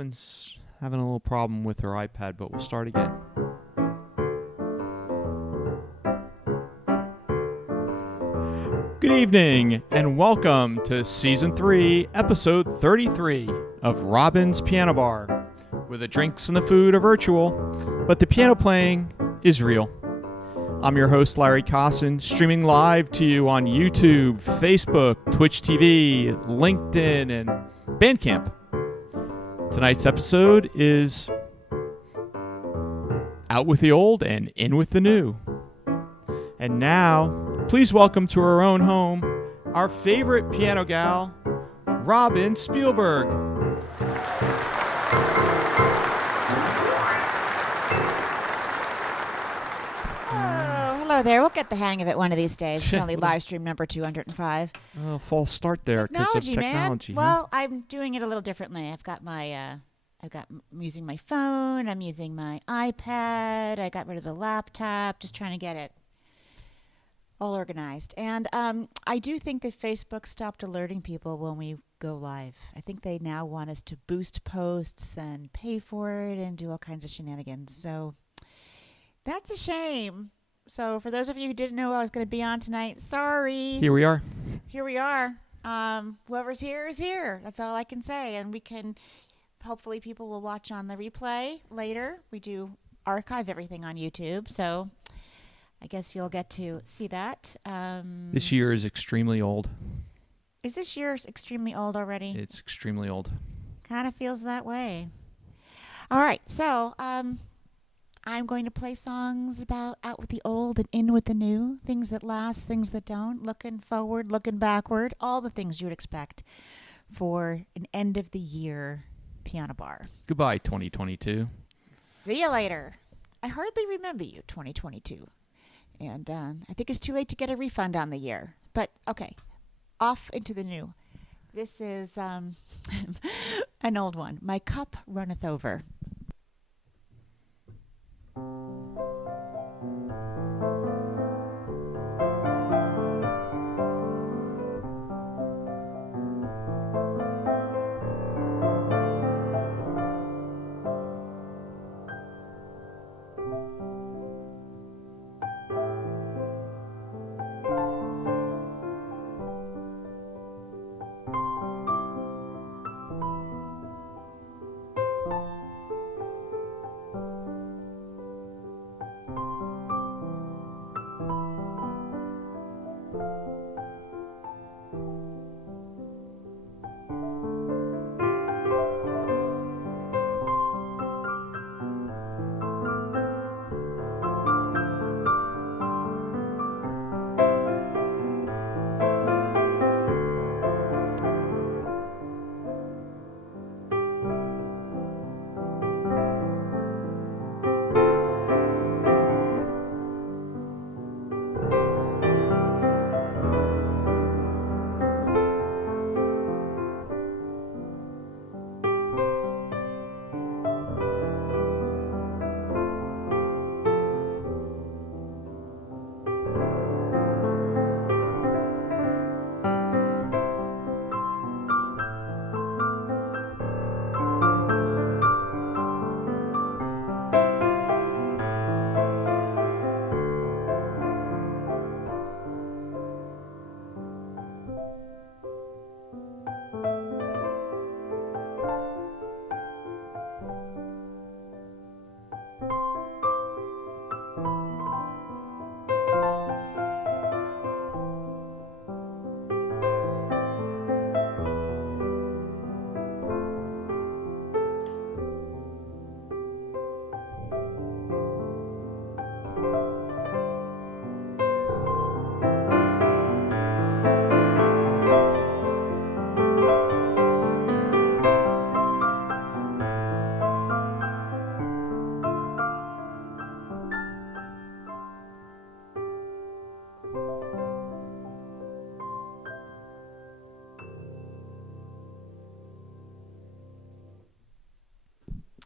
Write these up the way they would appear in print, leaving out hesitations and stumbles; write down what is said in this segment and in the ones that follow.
Robin's having a little problem with her iPad, but we'll start again. Good evening, and welcome to Season 3, Episode 33 of Robin's Piano Bar, where the drinks and the food are virtual, but the piano playing is real. I'm your host, Larry Kosson, streaming live to you on YouTube, Facebook, Twitch TV, LinkedIn, and Bandcamp. Tonight's episode is out with the old and in with the new. And now, please welcome to our own home, our favorite piano gal, Robin Spielberg. Hello there. We'll get the hang of it one of these days. It's only live stream number 205. Oh, false start there because of technology. Man. Well, I'm doing it a little differently. I'm using my phone. I'm using my iPad. I got rid of the laptop. Just trying to get it all organized. And I do think that Facebook stopped alerting people when we go live. I think they now want us to boost posts and pay for it and do all kinds of shenanigans. So that's a shame. So for those of you who didn't know I was going to be on tonight, sorry. Here we are. Here we are. Whoever's here is here. That's all I can say. And we can, hopefully people will watch on the replay later. We do archive everything on YouTube. So I guess you'll get to see that. This year is extremely old. Is this year extremely old already? It's extremely old. Kind of feels that way. All right. So I'm going to play songs about out with the old and in with the new, things that last, things that don't, looking forward, looking backward, all the things you would expect for an end of the year piano bar. Goodbye, 2022. See you later. I hardly remember you, 2022. And I think it's too late to get a refund on the year. But, okay, off into the new. This is an old one. My Cup Runneth Over.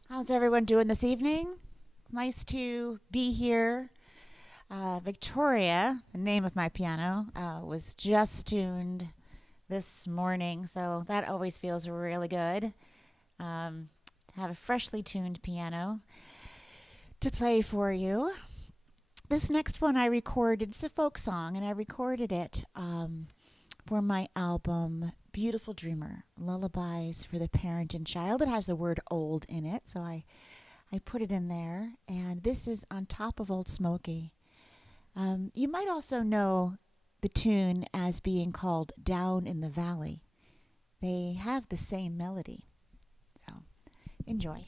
How's everyone doing this evening? Nice to be here. Victoria, the name of my piano, was just tuned this morning, so that always feels really good. have a freshly tuned piano to play for you. This next one I recorded, it's a folk song, and I recorded it for my album, Beautiful Dreamer, Lullabies for the Parent and Child. It has the word old in it, so I put it in there. And this is On Top of Old Smoky. You might also know the tune as being called Down in the Valley. They have the same melody. So, enjoy.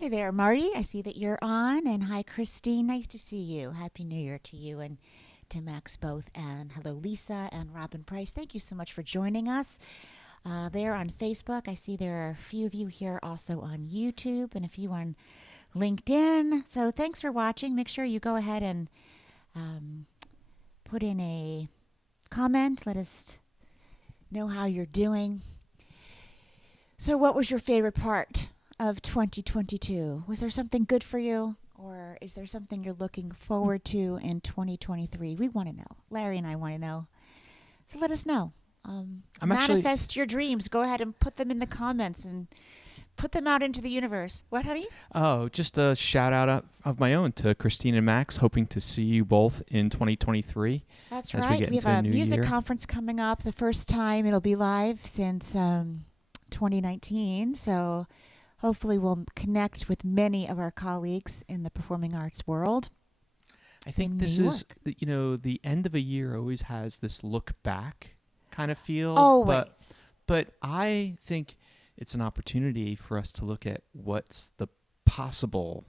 Hi there, Marty. I see that you're on. And hi, Christine. Nice to see you. Happy New Year to you and to Max both. And hello, Lisa and Robin Price. Thank you so much for joining us there on Facebook. I see there are a few of you here also on YouTube and a few on LinkedIn. So thanks for watching. Make sure you go ahead and put in a comment. Let us know how you're doing. So what was your favorite part of 2022? Was there something good for you, or is there something you're looking forward to in 2023? We want to know. Larry and I want to know. So let us know. Manifest your dreams. Go ahead and put them in the comments and put them out into the universe. What, honey? Oh, just a shout out of my own to Christine and Max. Hoping to see you both in 2023. That's right. We have a music conference coming up. The first time it'll be live since 2019. So hopefully we'll connect with many of our colleagues in the performing arts world. I think this is, the end of a year always has this look back kind of feel. Always. But I think it's an opportunity for us to look at what's possible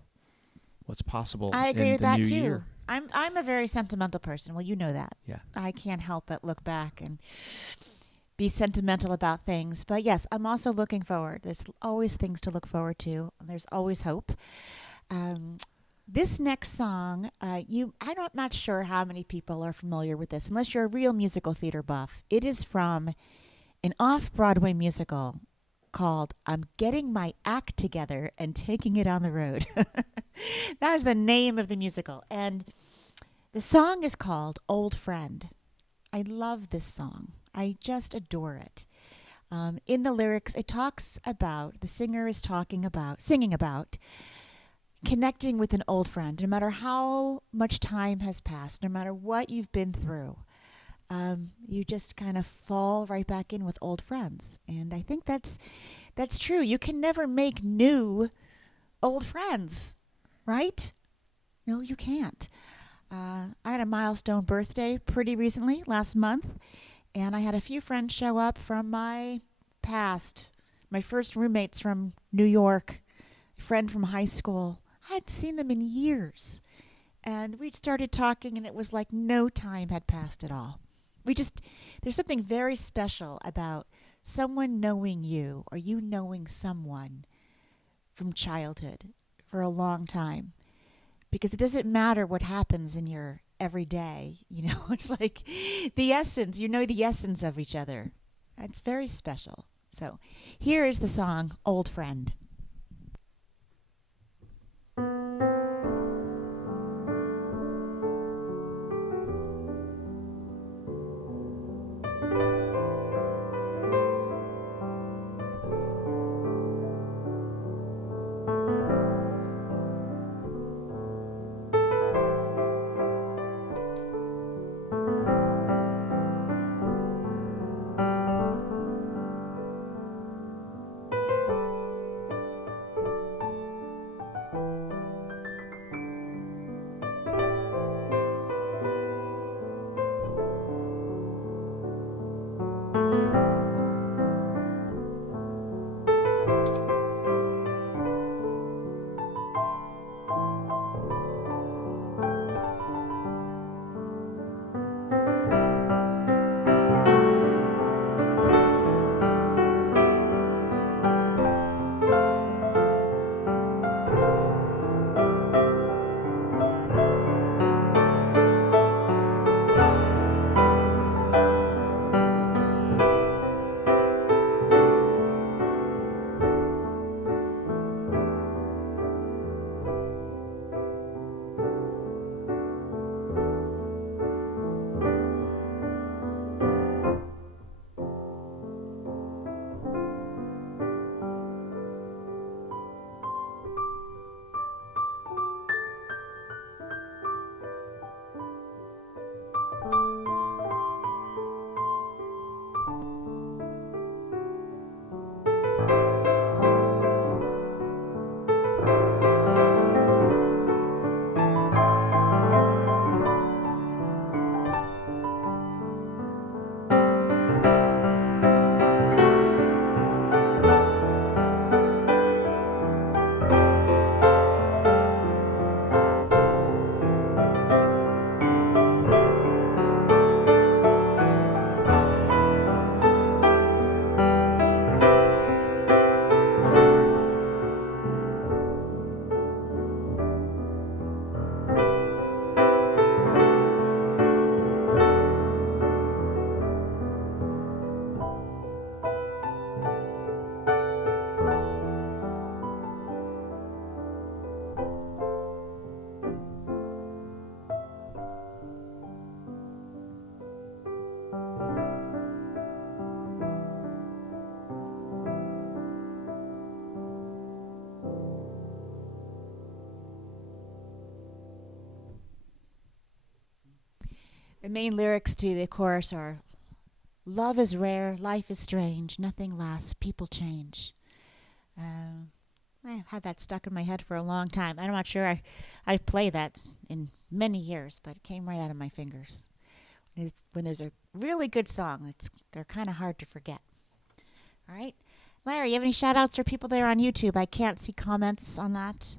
I agree in with the that new too. year. I'm a very sentimental person. Well, you know that. Yeah. I can't help but look back and be sentimental about things. But yes, I'm also looking forward. There's always things to look forward to. There's always hope. This next song, I'm not sure how many people are familiar with this, unless you're a real musical theater buff. It is from an off-Broadway musical called I'm Getting My Act Together and Taking It on the Road. That is the name of the musical. And the song is called Old Friend. I love this song. I just adore it. In the lyrics, it talks about, the singer is singing about connecting with an old friend. No matter how much time has passed, no matter what you've been through, you just kind of fall right back in with old friends. And I think that's true. You can never make new old friends, right? No, you can't. I had a milestone birthday pretty recently, last month, and I had a few friends show up from my past. My first roommates from New York, a friend from high school. I hadn't seen them in years. And we started talking, and it was like no time had passed at all. There's something very special about someone knowing you or you knowing someone from childhood for a long time. Because it doesn't matter what happens in your everyday, it's like the essence, the essence of each other. It's very special. So here is the song, Old Friend. The main lyrics to the chorus are, love is rare, life is strange, nothing lasts, people change. I've had that stuck in my head for a long time. I'm not sure I've played that in many years, but it came right out of my fingers. When there's a really good song, they're kind of hard to forget. All right. Larry, you have any shout outs for people there on YouTube? I can't see comments on that.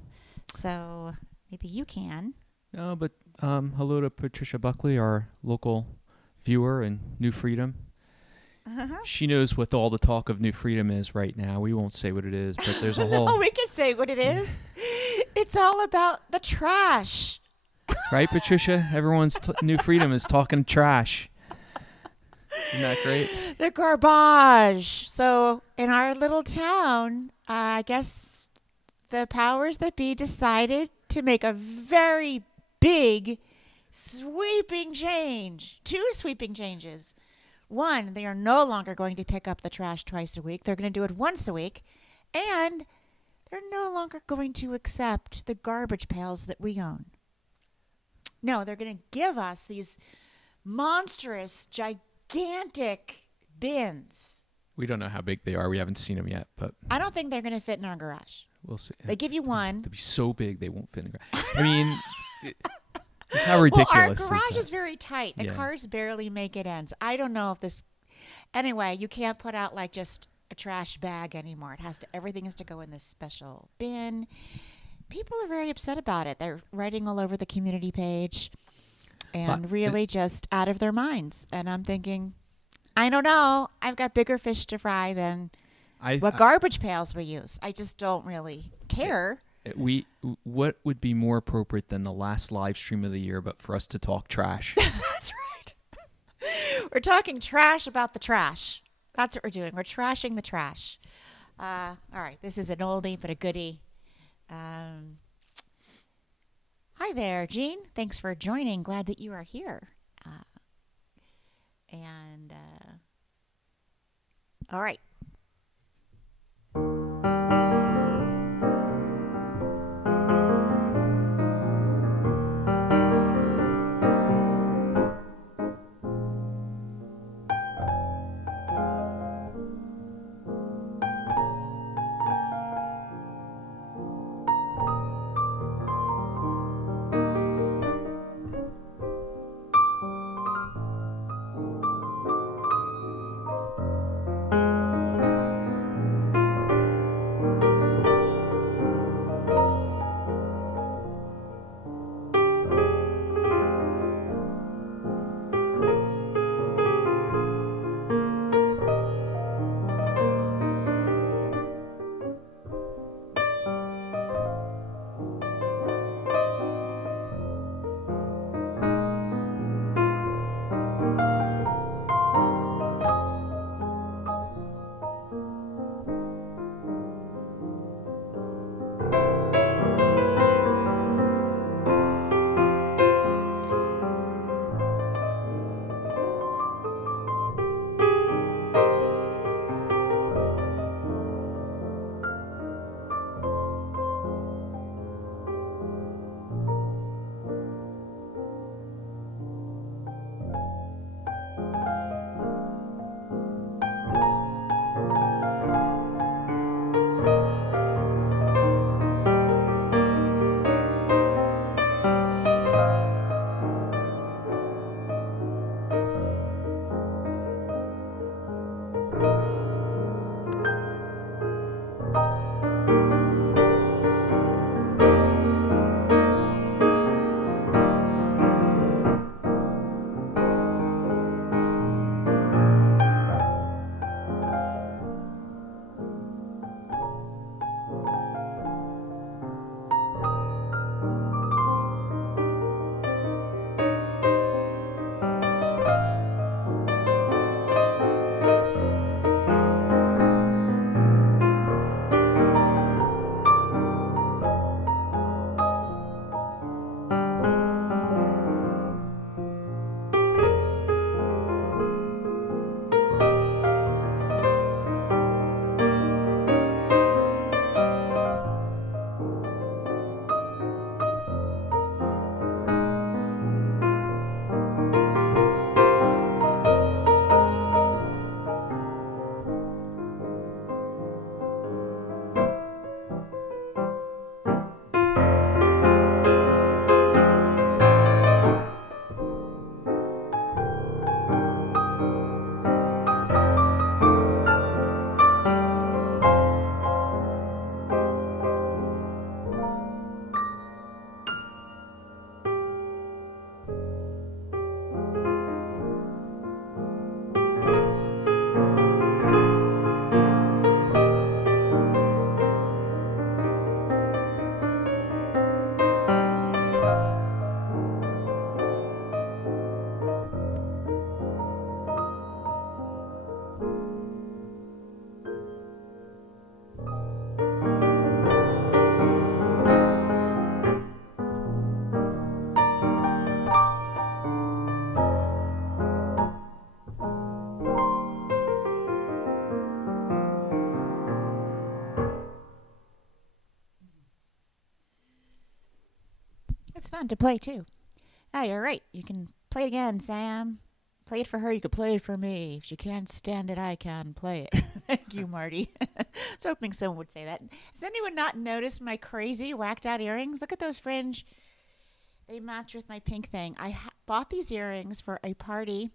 So maybe you can. No, but hello to Patricia Buckley, our local viewer in New Freedom. Uh-huh. She knows what all the talk of New Freedom is right now. We won't say what it is, but there's a whole... No, we can say what it is. It's all about the trash. Right, Patricia? Everyone's New Freedom is talking trash. Isn't that great? The garbage. So in our little town, I guess the powers that be decided to make a very big sweeping change. 2 sweeping changes. 1, they are no longer going to pick up the trash twice a week. They're going to do it once a week. And they're no longer going to accept the garbage pails that we own. No, they're going to give us these monstrous, gigantic bins. We don't know how big they are. We haven't seen them yet, but... I don't think they're going to fit in our garage. We'll see. They give you one. They'll be so big they won't fit in the garage. I mean... How ridiculous well, our garage is is very tight. The cars barely make it ends. I don't know if this... Anyway, you can't put out like just a trash bag anymore. Everything has to go in this special bin. People are very upset about it. They're writing all over the community page and really just out of their minds. And I'm thinking, I don't know. I've got bigger fish to fry than what garbage pails we use. I just don't really care. What would be more appropriate than the last live stream of the year, but for us to talk trash? That's right. We're talking trash about the trash. That's what we're doing. We're trashing the trash. All right. This is an oldie but a goodie. Hi there, Jean. Thanks for joining. Glad that you are here. All right. fun to play, too. Ah, you're right. You can play it again, Sam. Play it for her. You can play it for me. If she can't stand it, I can play it. Thank you, Marty. I was hoping someone would say that. Has anyone not noticed my crazy whacked out earrings? Look at those fringe. They match with my pink thing. I bought these earrings for a party.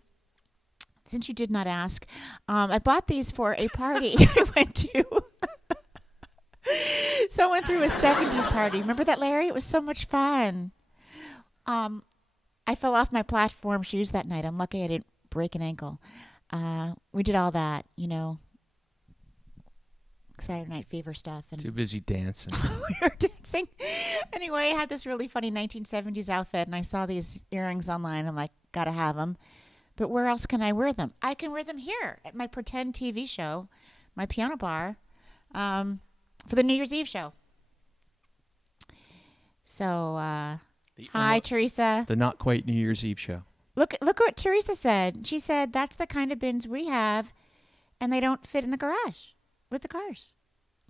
Since you did not ask, I bought these for a party I went to. Someone threw a 70s party. Remember that, Larry? It was so much fun. I fell off my platform shoes that night. I'm lucky I didn't break an ankle. We did all that, Saturday Night Fever stuff. And too busy dancing. we were dancing. Anyway, I had this really funny 1970s outfit, and I saw these earrings online. I'm like, gotta have them. But where else can I wear them? I can wear them here at my pretend TV show, my piano bar, for the New Year's Eve show. So, hi, Teresa. The not quite New Year's Eve show. Look what Teresa said. She said, that's the kind of bins we have, and they don't fit in the garage with the cars.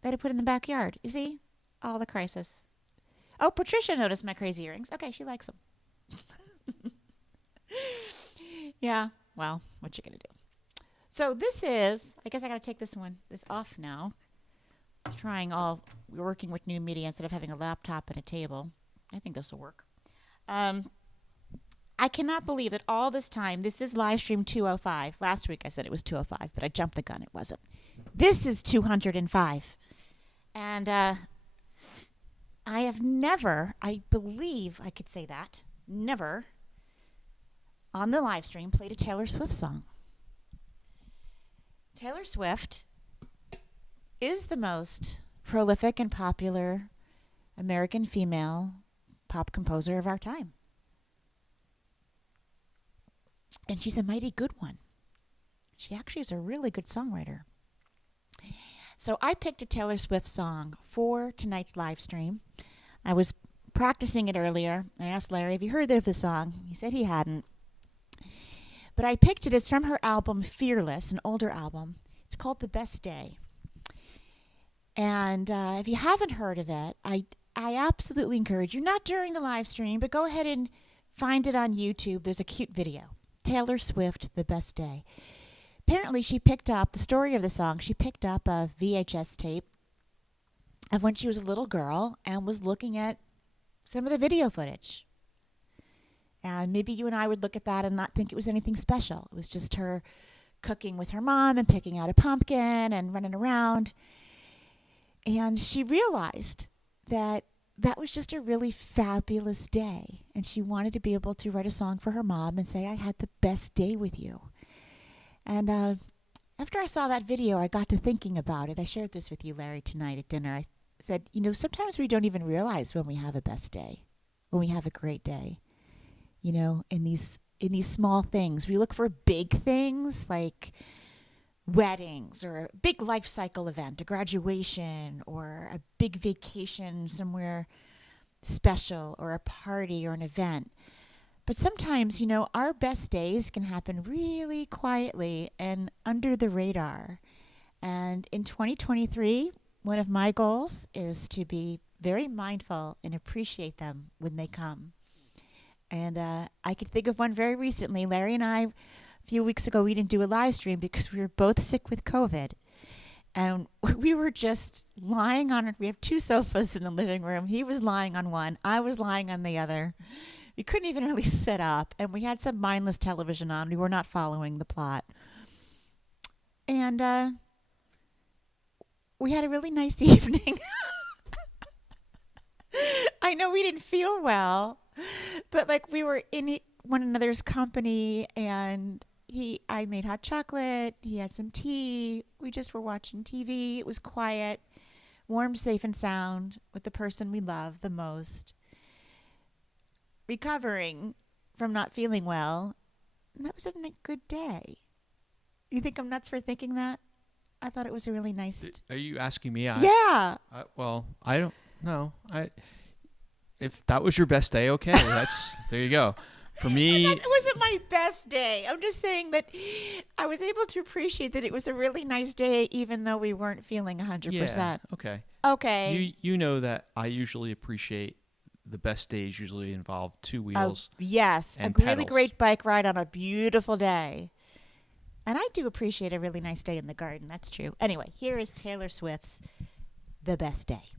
They had to put in the backyard. You see? All the crisis. Oh, Patricia noticed my crazy earrings. Okay, she likes them. Yeah, well, what you gonna do? So this is, I guess I gotta take this off now. We're working with new media instead of having a laptop and a table. I think this will work. I cannot believe that all this time, this is live stream 205. Last week I said it was 205, but I jumped the gun. It wasn't. This is 205. And I have never, I believe I could say that, never on the live stream played a Taylor Swift song. Taylor Swift is the most prolific and popular American female pop composer of our time. And she's a mighty good one. She actually is a really good songwriter. So I picked a Taylor Swift song for tonight's live stream. I was practicing it earlier. I asked Larry, have you heard of the song? He said he hadn't. But I picked it. It's from her album Fearless, an older album. It's called The Best Day. And if you haven't heard of it, I absolutely encourage you, not during the live stream, but go ahead and find it on YouTube. There's a cute video. Taylor Swift, The Best Day. Apparently, she picked up the story of the song. She picked up a VHS tape of when she was a little girl and was looking at some of the video footage. And maybe you and I would look at that and not think it was anything special. It was just her cooking with her mom and picking out a pumpkin and running around. And she realized that that was just a really fabulous day. And she wanted to be able to write a song for her mom and say, I had the best day with you. And after I saw that video, I got to thinking about it. I shared this with you, Larry, tonight at dinner. I said, sometimes we don't even realize when we have a best day, when we have a great day. In these small things. We look for big things like weddings or a big life cycle event, a graduation or a big vacation somewhere special or a party or an event. But sometimes, our best days can happen really quietly and under the radar. And in 2023, one of my goals is to be very mindful and appreciate them when they come. And I could think of one very recently. Larry and I, a few weeks ago, we didn't do a live stream because we were both sick with COVID. And we were just lying on it. We have two sofas in the living room. He was lying on one. I was lying on the other. We couldn't even really sit up. And we had some mindless television on. We were not following the plot. And we had a really nice evening. I know we didn't feel well. But we were in one another's company, and I made hot chocolate. He had some tea. We just were watching TV. It was quiet, warm, safe, and sound with the person we love the most. Recovering from not feeling well, and that was a good day. You think I'm nuts for thinking that? I thought it was a really nice. Are you asking me? Yeah. Well, I don't know. If that was your best day, okay. There you go. For me, it wasn't my best day. I'm just saying that I was able to appreciate that it was a really nice day, even though we weren't feeling 100%. Yeah, okay. Okay. You know that I usually appreciate the best days usually involve two Oh, wheels yes, a and really pedals. great bike ride on a beautiful day. And I do appreciate a really nice day in the garden. That's true. Anyway, here is Taylor Swift's The Best Day.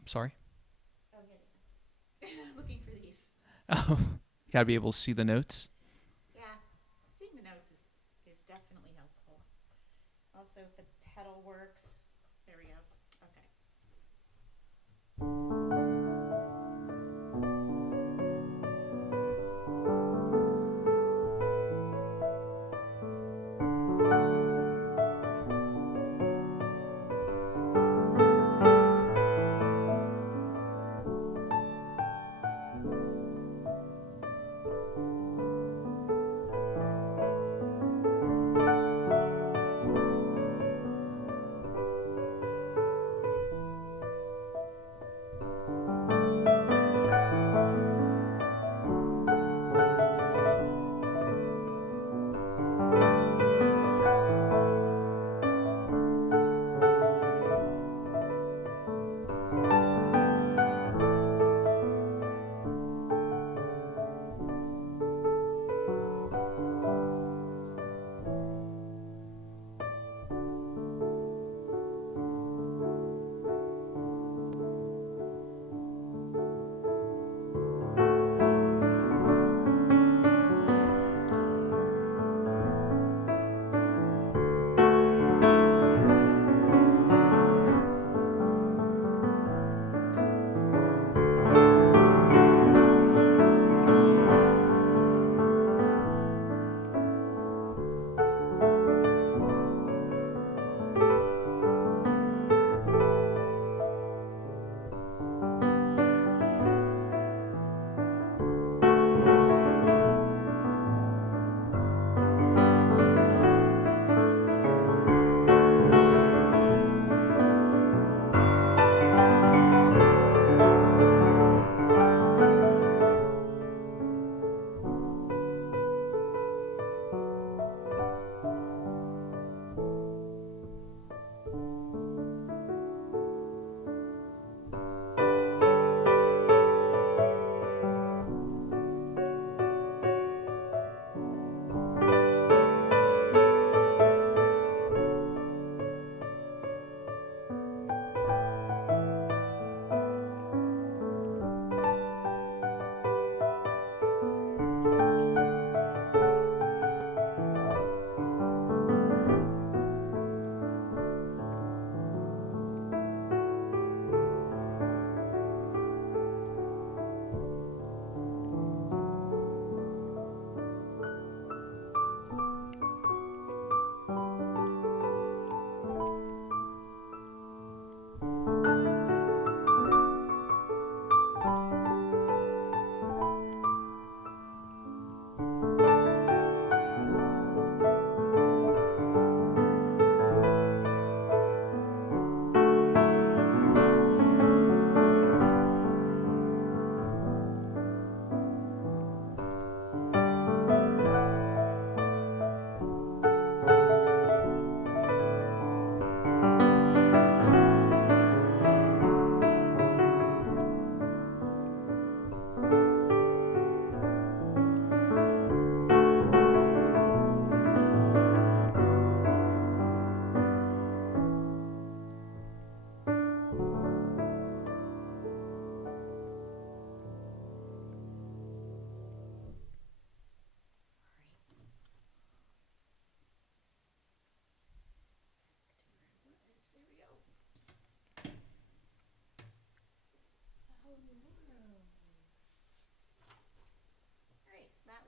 I'm sorry? Oh, yeah. I'm looking for these. Oh, you got to be able to see the notes. Yeah, seeing the notes is definitely helpful. Also, if the pedal works. There we go. Okay.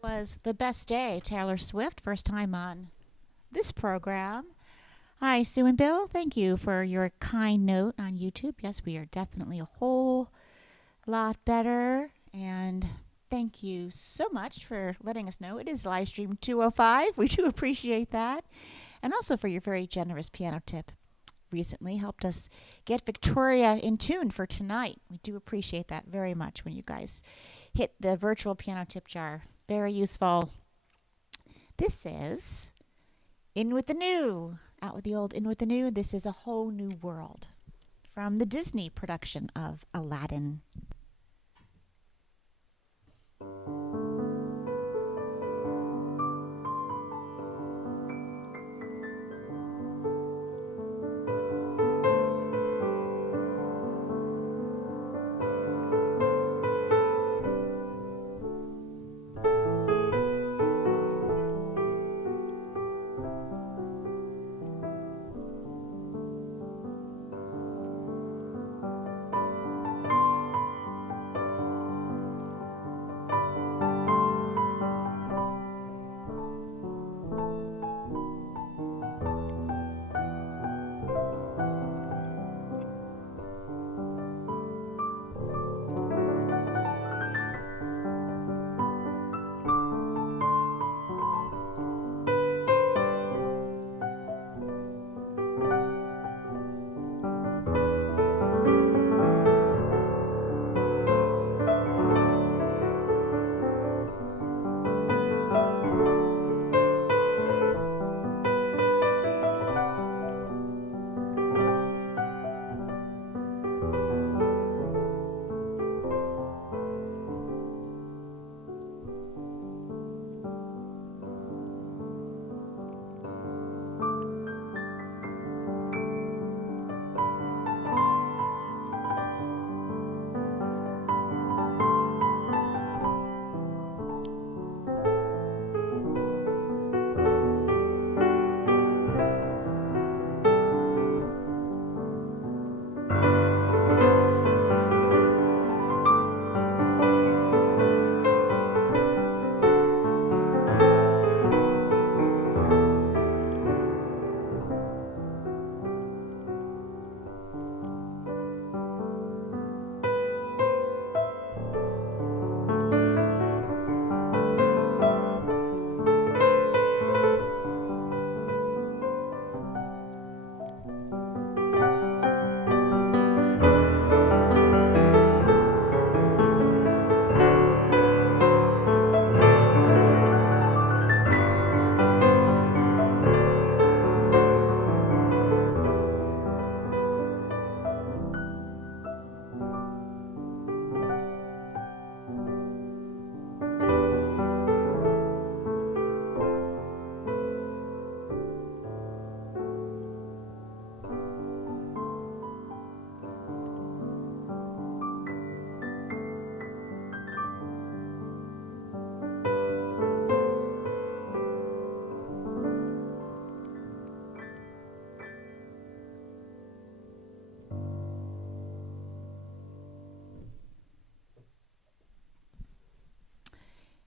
Was The Best Day, Taylor Swift, first time on this program. Hi, Sue and Bill. Thank you for your kind note on YouTube. Yes, we are definitely a whole lot better. And thank you so much for letting us know. It is live stream 205. We do appreciate that. And also for your very generous piano tip. Recently helped us get Victoria in tune for tonight. We do appreciate that very much when you guys hit the virtual piano tip jar. Very useful. This is In with the New, Out with the old, in with the new. This is A Whole New World from the Disney production of Aladdin.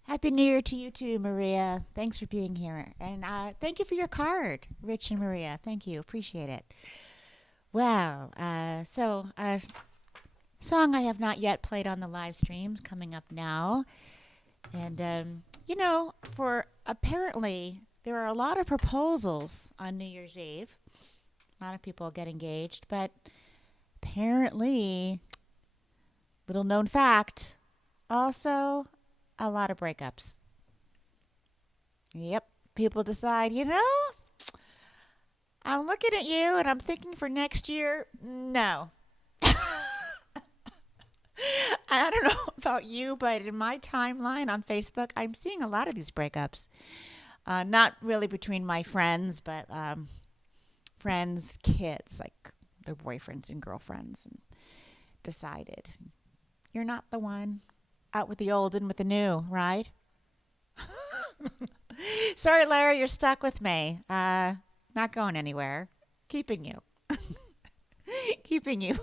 Happy New Year to you too, Maria. Thanks for being here. And thank you for your card, Rich and Maria. Thank you. Appreciate it. Well, so a song I have not yet played on the live streams coming up now. And, for apparently there are a lot of proposals on New Year's Eve. A lot of people get engaged, but apparently, little known fact, also a lot of breakups. Yep. People decide, I'm looking at you and I'm thinking for next year, no. I don't know about you, but in my timeline on Facebook, I'm seeing a lot of these breakups. Not really between my friends, but friends' kids, like their boyfriends and girlfriends, and decided, you're not the one. Out with the old, in with the new, right? Sorry, Larry, you're stuck with me. Not going anywhere. Keeping you. Keeping you.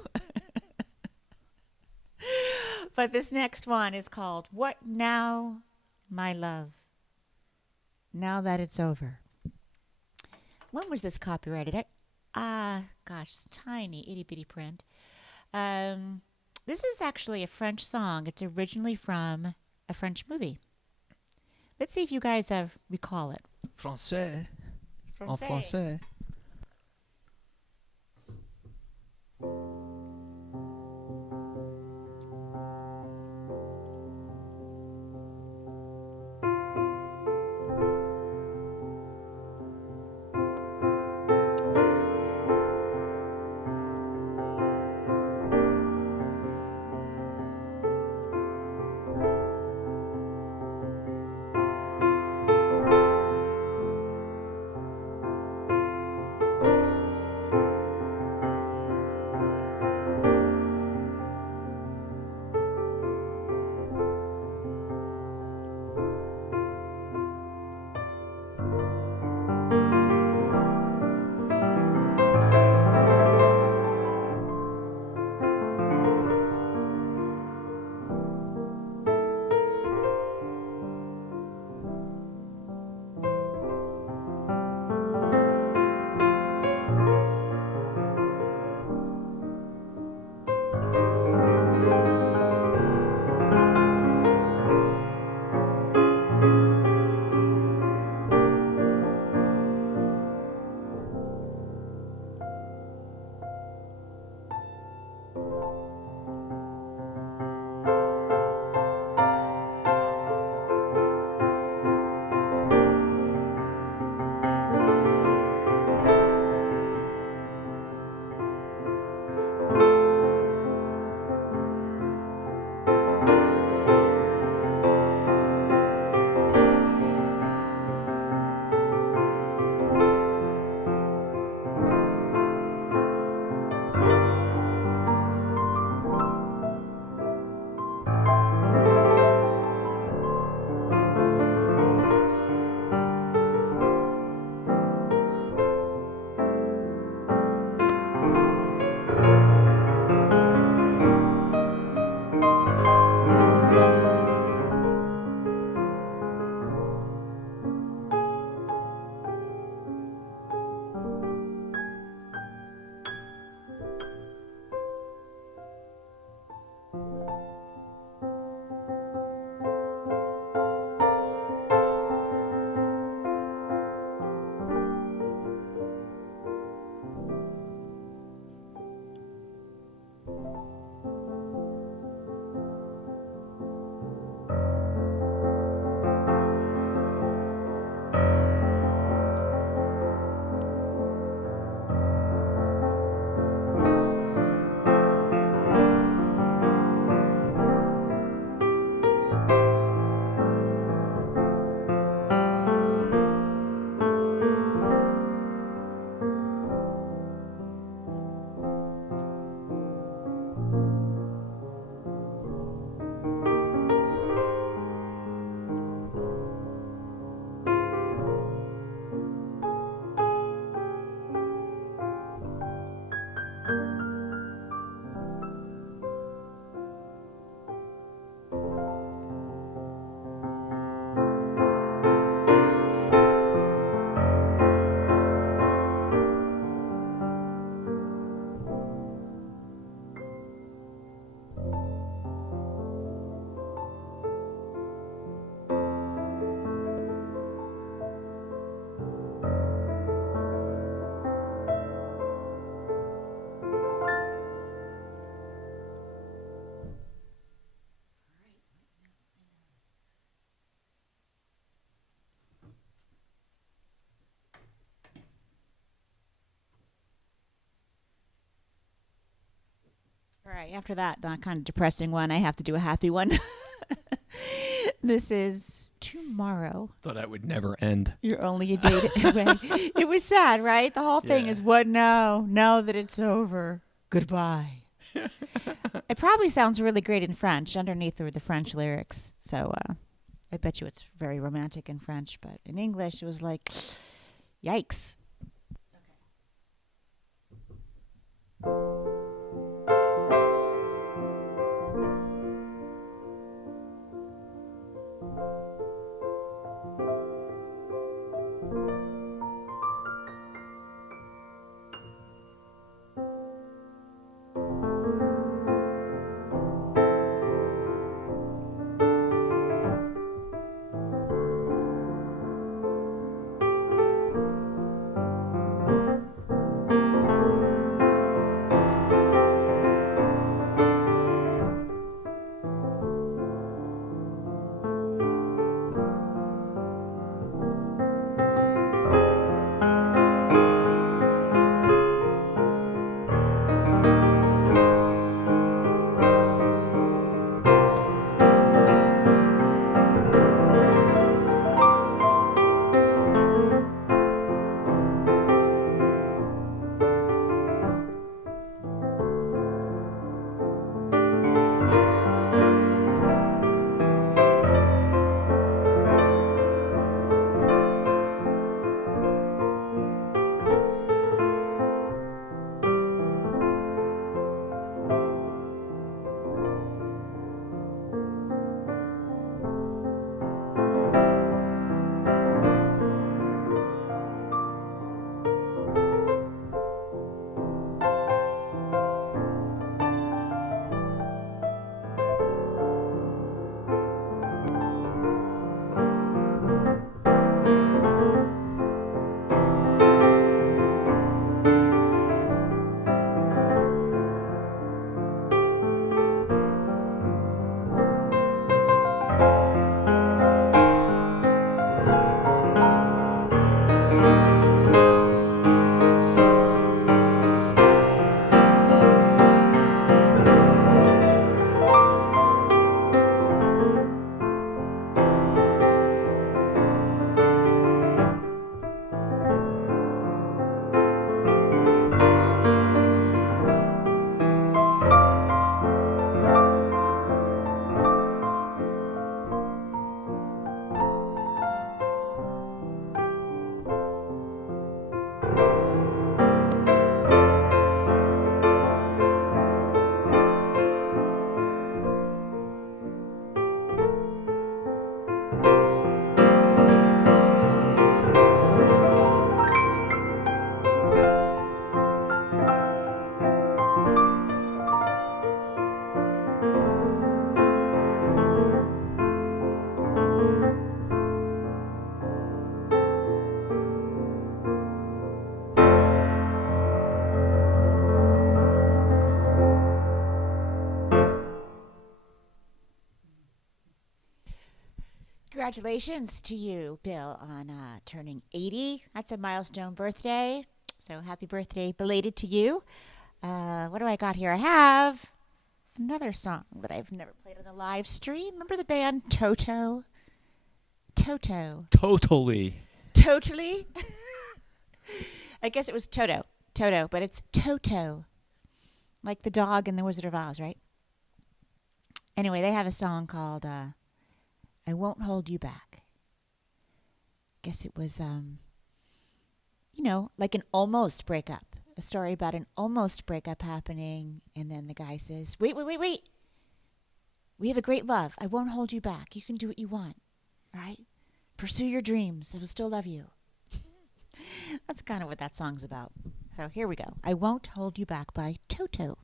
But this next one is called What Now, My Love? Now that it's over. When was this copyrighted? Tiny itty bitty print. This is actually a French song. It's originally from a French movie. Let's see if you guys recall it. Français. En français. All right, after that kind of depressing one, I have to do a happy one. This is tomorrow. Thought that would never end. You're only a day away. It was sad, right? The whole thing is what? No, know that it's over. Goodbye. It probably sounds really great in French. Underneath are the French lyrics. So I bet you it's very romantic in French. But in English, it was like, yikes. Congratulations to you, Bill, on turning 80. That's a milestone birthday. So happy birthday belated to you. What do I got here? I have another song that I've never played on the live stream. Remember the band Toto? Toto. Totally. Totally? I guess it was Toto, but it's Toto. Like the dog in The Wizard of Oz, right? Anyway, they have a song called I Won't Hold You Back. Guess it was, like an almost breakup. A story about an almost breakup happening, and then the guy says, wait. We have a great love. I won't hold you back. You can do what you want, right? Pursue your dreams. I will still love you. That's kind of what that song's about. So here we go. I Won't Hold You Back by Toto.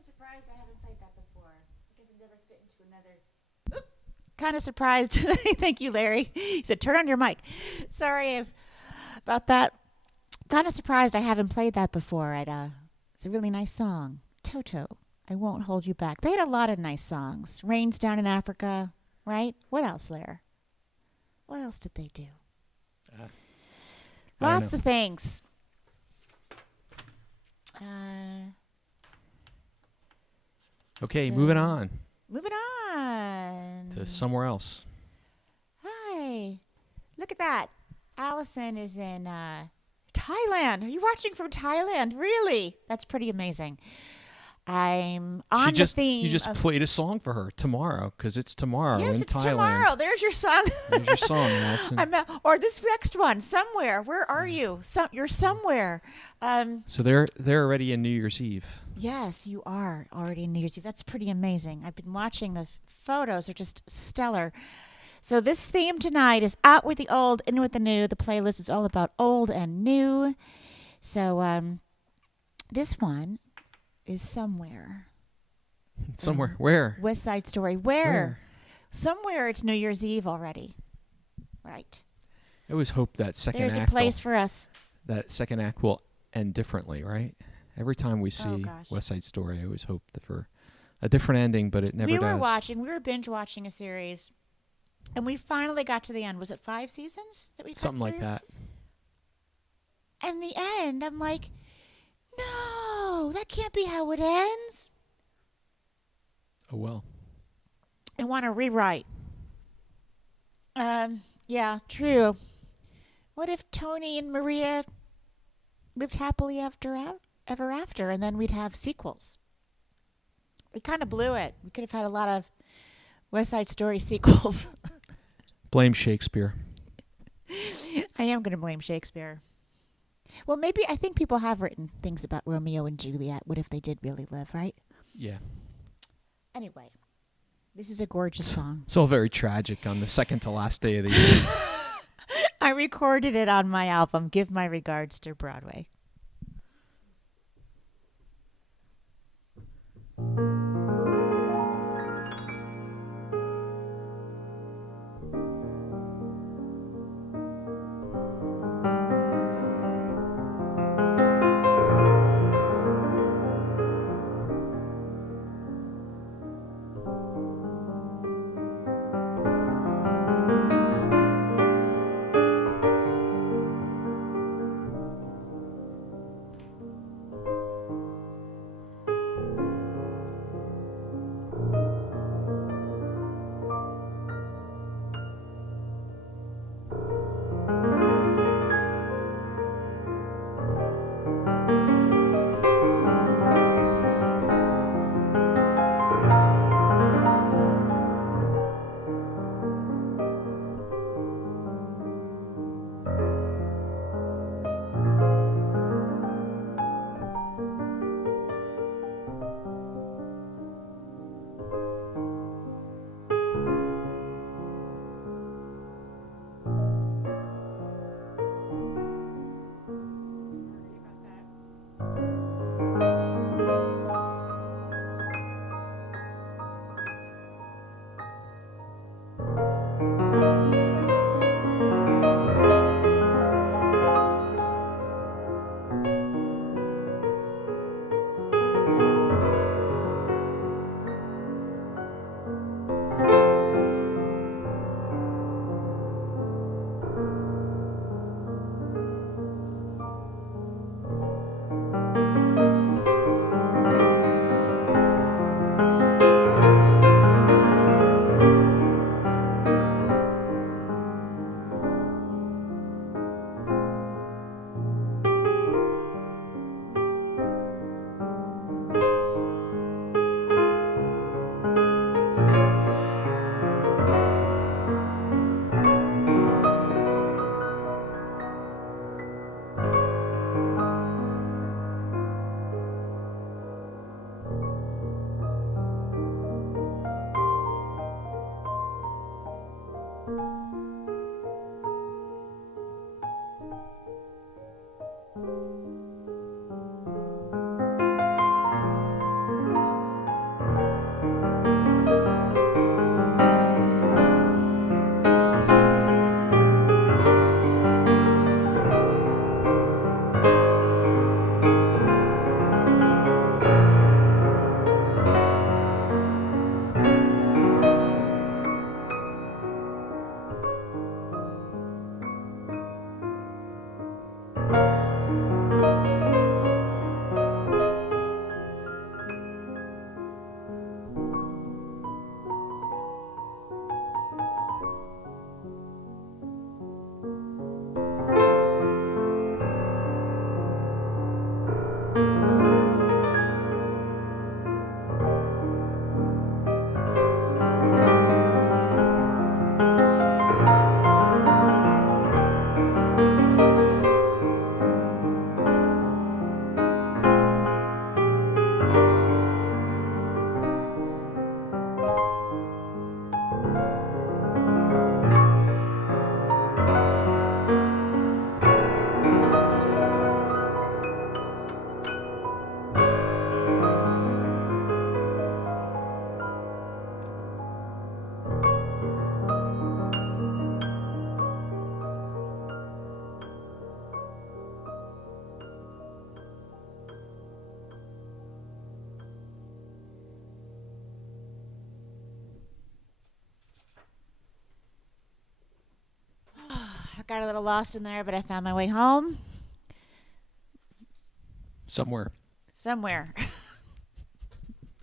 Surprised I haven't played that before. I guess I've never fit into another. Kind of surprised. Thank you, Larry. He said, turn on your mic. Sorry about that. Kind of surprised I haven't played that before. It's a really nice song. Toto, I Won't Hold You Back. They had a lot of nice songs. Rains Down in Africa, right? What else, Larry? What else did they do? Lots of things. Okay, moving on. Moving on. To somewhere else. Hi. Look at that. Allison is in Thailand. Are you watching from Thailand? Really? That's pretty amazing. I'm on the theme. You just played a song for her tomorrow because it's tomorrow yes, in it's Thailand. tomorrow. There's your song. There's your song, Allison. Or this next one, somewhere. Where are you? You're somewhere. So they're already in New Year's Eve. Yes, you are already in New Year's Eve. That's pretty amazing. I've been watching the photos; are just stellar. So this theme tonight is out with the old, in with the new. The playlist is all about old and new. So this one is somewhere. Somewhere. Where? West Side Story. Where? Somewhere it's New Year's Eve already. Right. I always hope that second There's act. a place for us. That second act will end differently, right? Every time we see West Side Story, I always hope for a different ending, but it never does. We were binge watching a series, and we finally got to the end. Was it 5 seasons that we got Something like through? that. And the end, I'm like, no, that can't be how it ends. Oh, well. I want to rewrite. Yeah, true. What if Tony and Maria lived happily ever after, and then we'd have sequels? We kind of blew it. We could have had a lot of West Side Story sequels. Blame Shakespeare. I am going to blame Shakespeare. Well, maybe I think people have written things about Romeo and Juliet. What if they did really live, right? Yeah. Anyway, this is a gorgeous song. It's all very tragic on the second to last day of the year. I recorded it on my album, Give My Regards to Broadway. got a little lost in there, but I found my way home. Somewhere.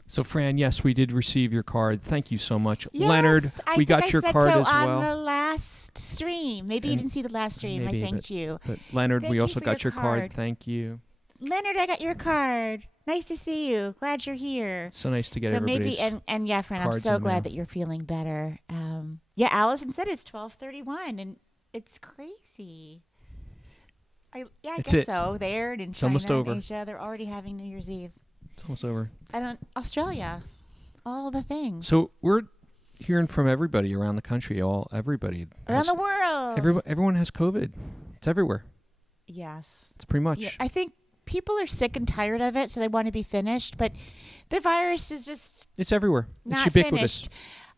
So, Fran, yes, we did receive your card. Thank you so much. Yes, Leonard, we got your card so as well. on the last stream. Maybe you didn't see the last stream. Maybe, I thanked you. But Leonard, Thank we you also for got your card. card. Thank you. Leonard, I got your card. Nice to see you. Glad you're here. So nice to get so everybody's maybe and yeah, friend, I'm cards so in the glad mail. that you're feeling better. Yeah, Allison said it's 12:31, and it's crazy. I It's guess it. so. There in It's China almost over. and Asia, they're already having New Year's Eve. It's almost over. And Australia, all the things. So we're hearing from everybody around the country. Everybody around the world. Everyone has COVID. It's everywhere. Yes. It's pretty much. Yeah, I think people are sick and tired of it, so they want to be finished. But the virus is just It's everywhere. not It's ubiquitous. finished.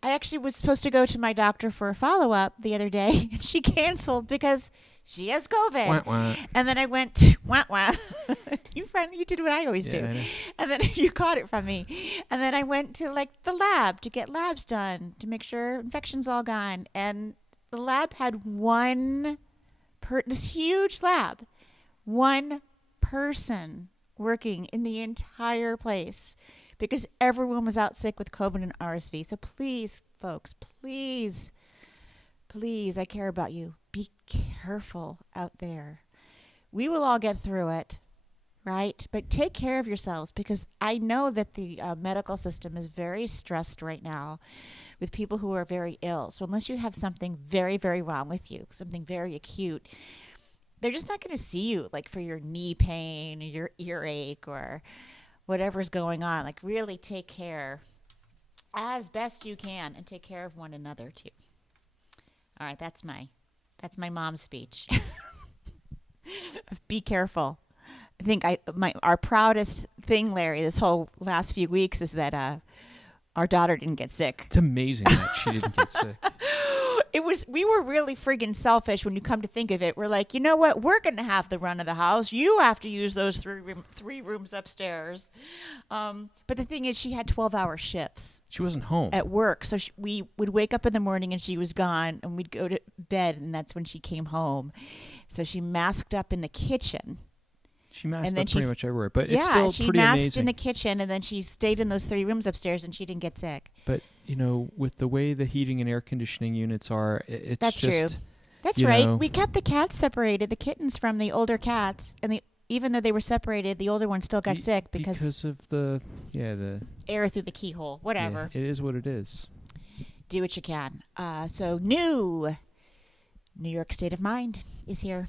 I actually was supposed to go to my doctor for a follow-up the other day, and she canceled because she has COVID. Wah, wah. And then I went, wah, wah. You did what I always do. Yeah, I know. And then you caught it from me. And then I went to the lab to get labs done to make sure infection's all gone. And the lab had this huge lab, one person working in the entire place because everyone was out sick with COVID and RSV. So please, folks, please, I care about you. Be careful out there. We will all get through it, right? But take care of yourselves because I know that the medical system is very stressed right now with people who are very ill. So unless you have something very, very wrong with you, something very acute, they're just not going to see you for your knee pain or your earache or whatever's going on. Really take care as best you can and take care of one another too. All right, that's my mom's speech. Be careful. I think our proudest thing, Larry, this whole last few weeks is that our daughter didn't get sick. It's amazing that she didn't get sick. We were really friggin' selfish when you come to think of it. We're like, you know what? We're going to have the run of the house. You have to use those three rooms upstairs. But the thing is, she had 12-hour shifts. She wasn't home. At work. So we would wake up in the morning and she was gone, and we'd go to bed, and that's when she came home. So she masked up in the kitchen. She masked and then up pretty much everywhere, but yeah, it's still she pretty masked amazing. in the kitchen, and then she stayed in those 3 rooms upstairs, and she didn't get sick. But, with the way the heating and air conditioning units are, it's That's just... true. That's right. We kept the cats separated, the kittens from the older cats, and even though they were separated, the older one still got sick because of the air through the keyhole. Whatever. Yeah, it is what it is. Do what you can. So New York State of Mind is here.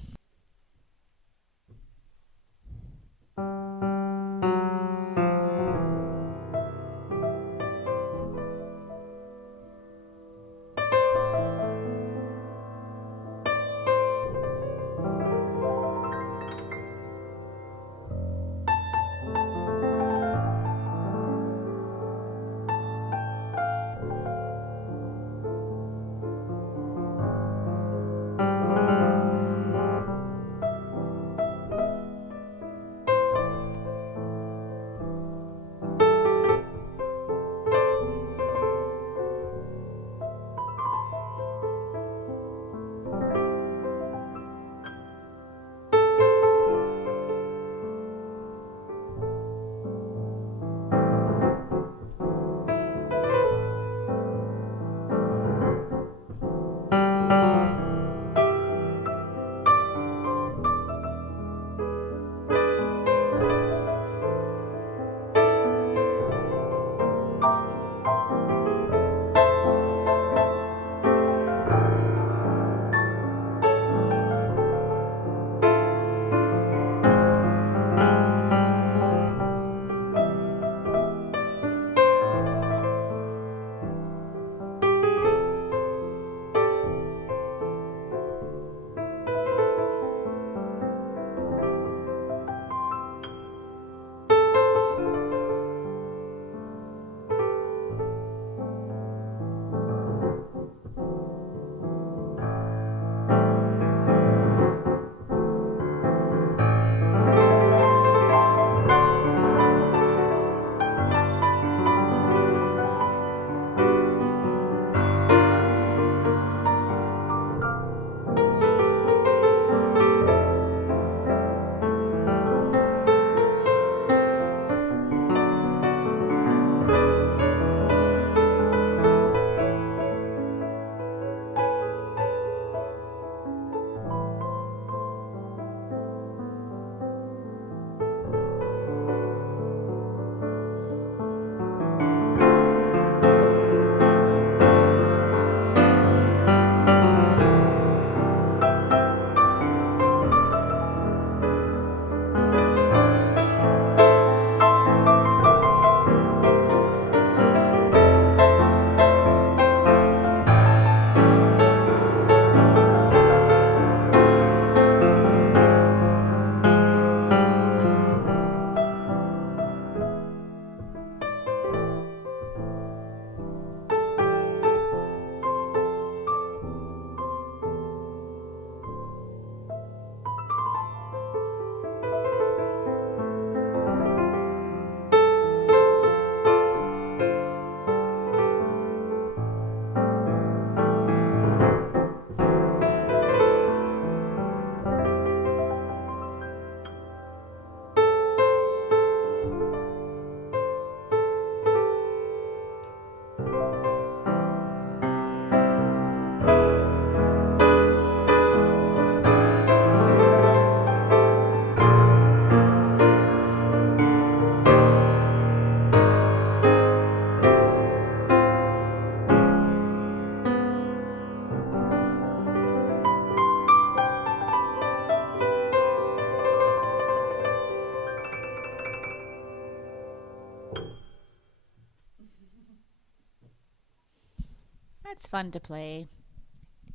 it's fun to play.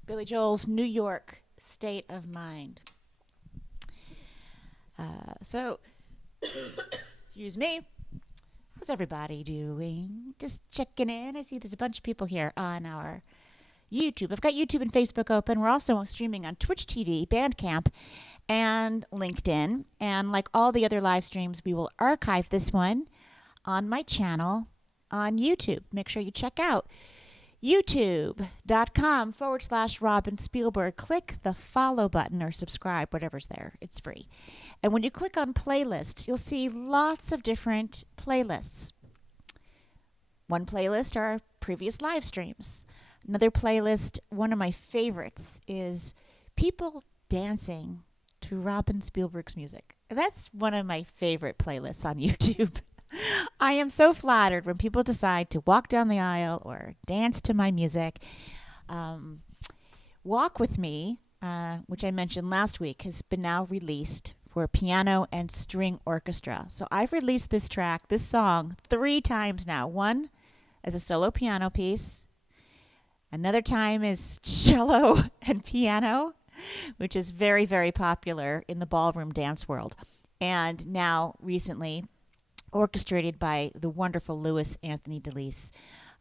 Billy Joel's New York State of Mind. So, excuse me. How's everybody doing? Just checking in. I see there's a bunch of people here on our YouTube. I've got YouTube and Facebook open. We're also streaming on Twitch TV, Bandcamp, and LinkedIn. And like all the other live streams, we will archive this one on my channel on YouTube. Make sure you check out youtube.com/Robin Spielberg. Click the follow button or subscribe, whatever's there. It's free. And when you click on playlists, you'll see lots of different playlists. One playlist are previous live streams. Another playlist, one of my favorites, is people dancing to Robin Spielberg's music. That's one of my favorite playlists on YouTube. I am so flattered when people decide to walk down the aisle or dance to my music. Walk With Me, which I mentioned last week, has been now released for piano and string orchestra. So I've released this track, this song, 3 times now. One as a solo piano piece. Another time is cello and piano, which is very, very popular in the ballroom dance world. And now, recently, orchestrated by the wonderful Louis Anthony DeLise.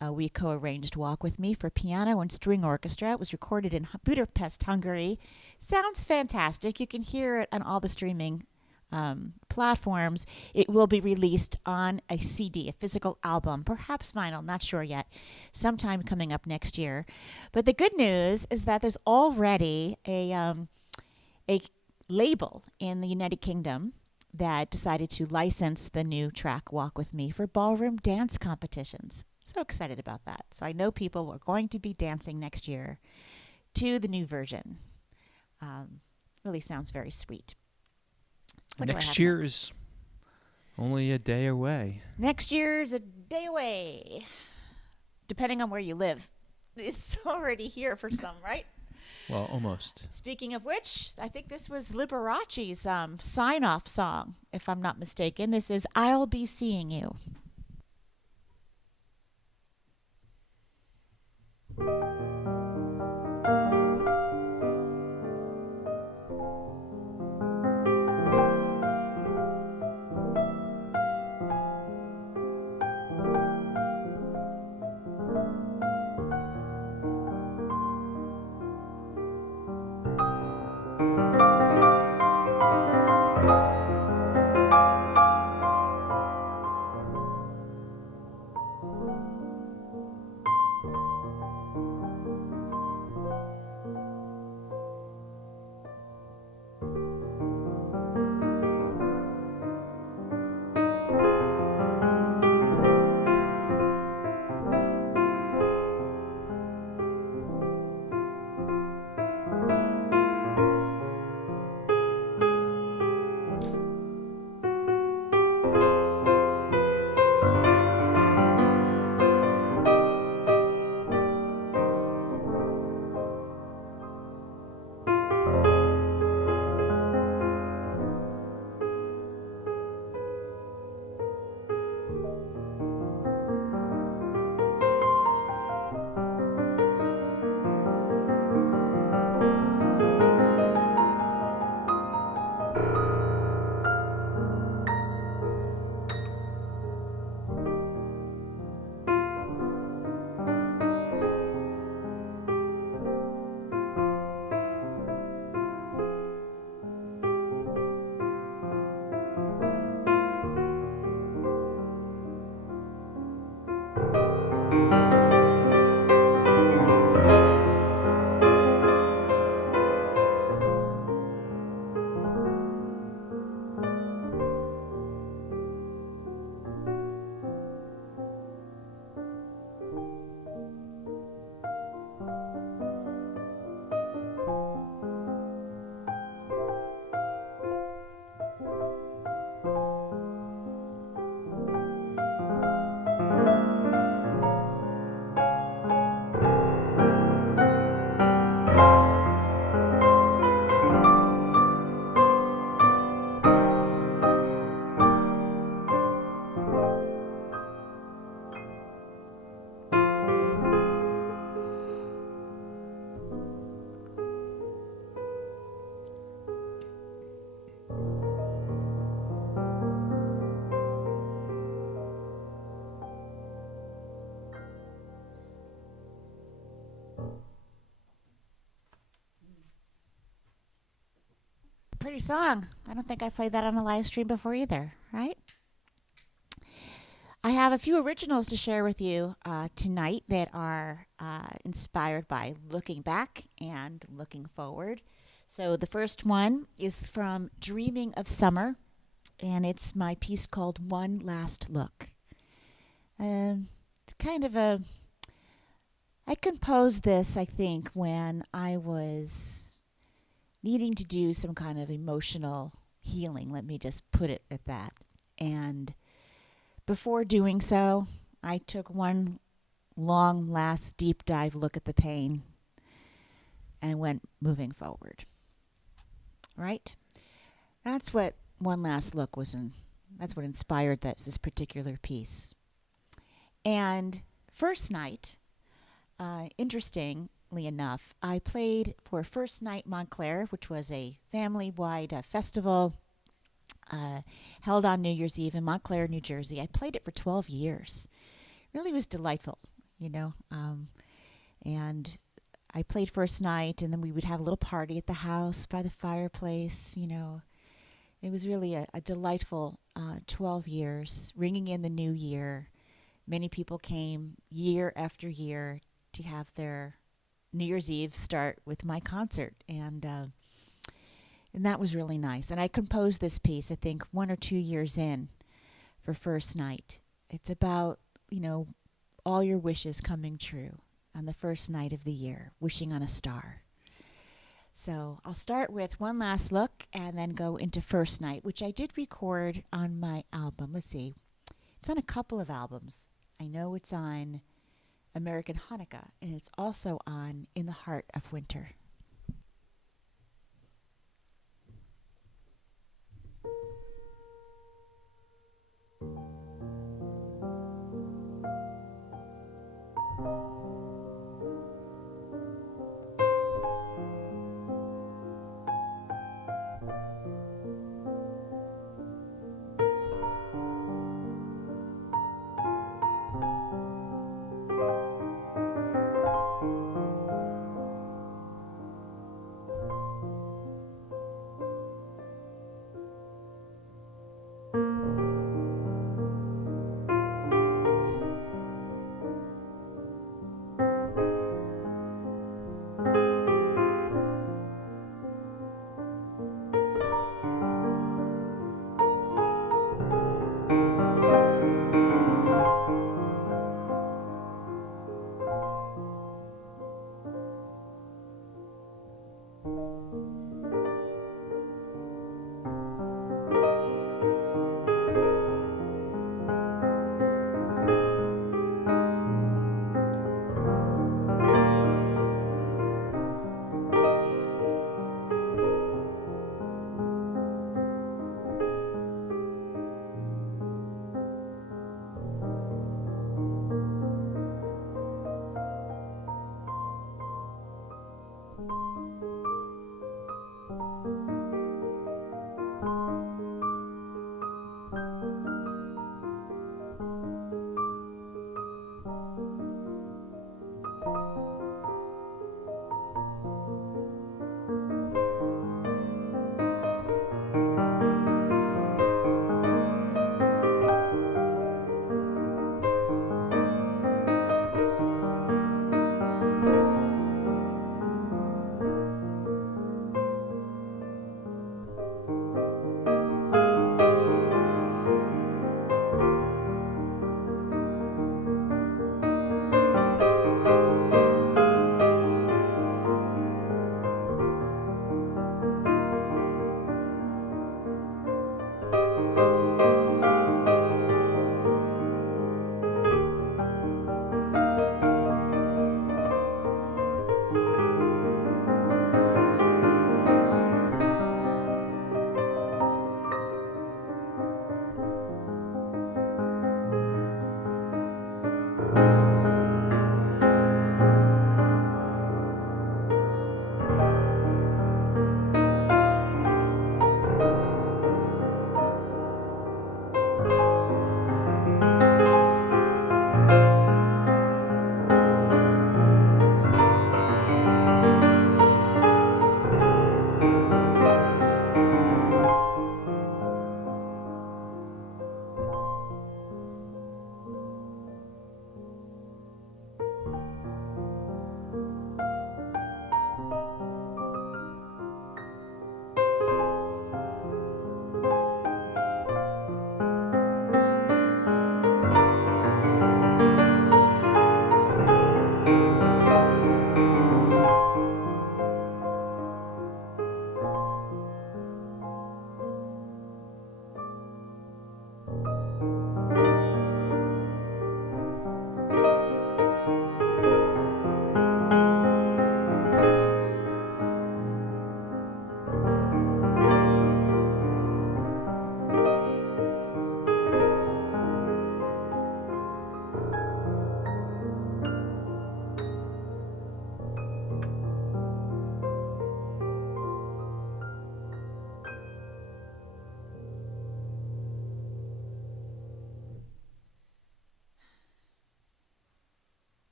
We co-arranged Walk With Me for piano and string orchestra. It was recorded in Budapest, Hungary. Sounds fantastic. You can hear it on all the streaming platforms. It will be released on a CD, a physical album, perhaps vinyl, not sure yet, sometime coming up next year. But the good news is that there's already a label in the United Kingdom that decided to license the new track Walk With Me for ballroom dance competitions. So excited about that. So I know people are going to be dancing next year to the new version. Really sounds very sweet. Next year's only a day away. Next year's a day away. Depending on where you live. It's already here for some, right? Well, almost. Speaking of which, I think this was Liberace's sign-off song, if I'm not mistaken. This is I'll Be Seeing You. Pretty song. I don't think I played that on a live stream before either, right? I have a few originals to share with you tonight that are inspired by looking back and looking forward. So the first one is from Dreaming of Summer, and it's my piece called One Last Look. It's kind of I composed this, I think, when I was needing to do some kind of emotional healing. Let me just put it at that. And before doing so, I took one long, last, deep dive look at the pain and went moving forward. Right? That's what One Last Look was in. That's what inspired this particular piece. And first night, interestingly enough, I played for First Night Montclair, which was a family-wide festival held on New Year's Eve in Montclair, New Jersey. I played it for 12 years. Really was delightful, you know. And I played first night, and then we would have a little party at the house by the fireplace, you know. It was really a delightful 12 years, ringing in the new year. Many people came year after year to have their New Year's Eve start with my concert, and that was really nice. And I composed this piece, I think, 1 or 2 years in for first night. It's about, you know, all your wishes coming true on the first night of the year, wishing on a star. So I'll start with One Last Look and then go into First Night, which I did record on my album. Let's see. It's on a couple of albums. I know it's on American Hanukkah, and it's also on In the Heart of Winter.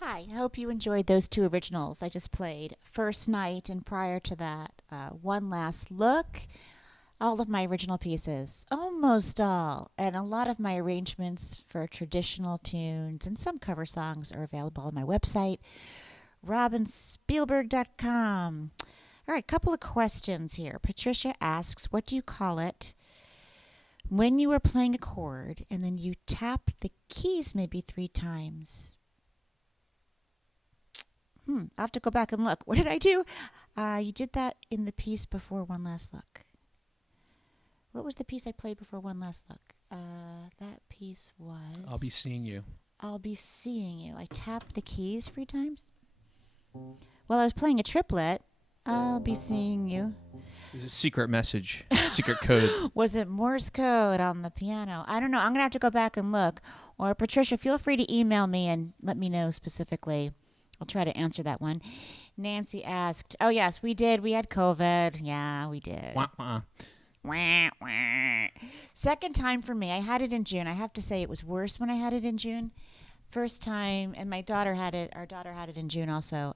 Hi, I hope you enjoyed those two originals I just played. First Night, and prior to that, One Last Look. All of my original pieces, almost all, and a lot of my arrangements for traditional tunes and some cover songs are available on my website, robinspielberg.com. All right, couple of questions here. Patricia asks, what do you call it when you are playing a chord and then you tap the keys maybe 3 times? I'll have to go back and look. What did I do? You did that in the piece before One Last Look. What was the piece I played before One Last Look? That piece was... I'll Be Seeing You. I'll Be Seeing You. I tapped the keys 3 times? Well, I was playing a triplet. I'll be seeing you. It was a secret message, secret code. Was it Morse code on the piano? I don't know. I'm going to have to go back and look. Or Patricia, feel free to email me and let me know specifically. I'll try to answer that one. Nancy asked, oh, yes, we did. We had COVID. Yeah, we did. Wah-wah. Wah, wah. Second time for me. I had it in June. I have to say it was worse when I had it in June. First time, and my daughter had it. Our daughter had it in June also.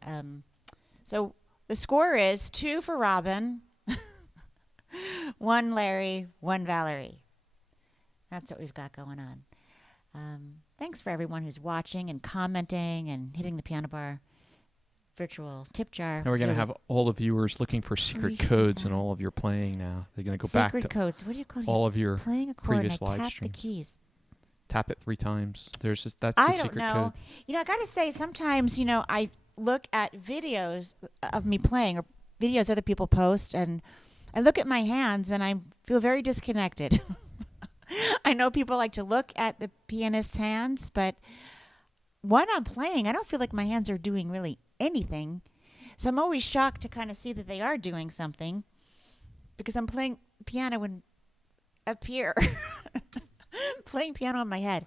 So the score is 2 for Robin, 1 Larry, 1 Valerie. That's what we've got going on. Thanks for everyone who's watching and commenting and hitting the piano bar virtual tip jar. Now we're going to have all the viewers looking for secret codes in all of your playing now. They're going to go back to codes. What do you call all of your playing a chord previous and I live tap streams. the keys. Tap it 3 times. That's the I secret don't know. code. You know, I got to say, sometimes, I look at videos of me playing or videos other people post, and I look at my hands, and I feel very disconnected. I know people like to look at the pianist's hands, but when I'm playing, I don't feel like my hands are doing really anything. So I'm always shocked to kind of see that they are doing something because I'm playing piano up here, playing piano in my head.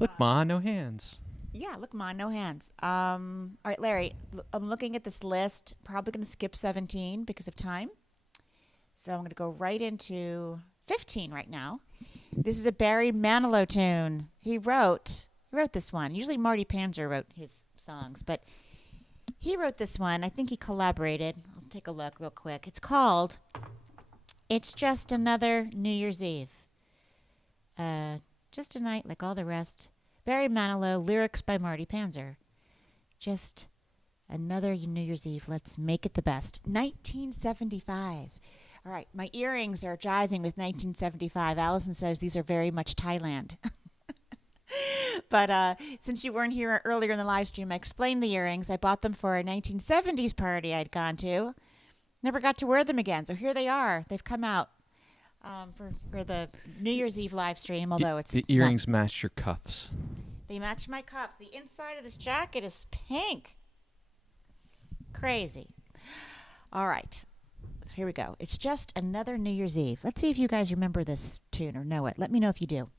Look, Ma, no hands. Yeah, look, Ma, no hands. All right, Larry, I'm looking at this list. Probably going to skip 17 because of time. So I'm going to go right into 15 right now. This is a Barry Manilow tune. He wrote this one. Usually Marty Panzer wrote his songs, but he wrote this one. I think he collaborated. I'll take a look real quick. It's called It's Just Another New Year's Eve. Just a night like all the rest. Barry Manilow, lyrics by Marty Panzer. Just another New Year's Eve. Let's make it the best. 1975. All right, my earrings are jiving with 1975. Allison says these are very much Thailand. But since you weren't here earlier in the live stream, I explained the earrings. I bought them for a 1970s party I'd gone to. Never got to wear them again, so here they are. They've come out for the New Year's Eve live stream, although it's... The earrings match your cuffs. They match my cuffs. The inside of this jacket is pink. Crazy. All right. So here we go. It's just another New Year's Eve. Let's see if you guys remember this tune or know it. Let me know if you do.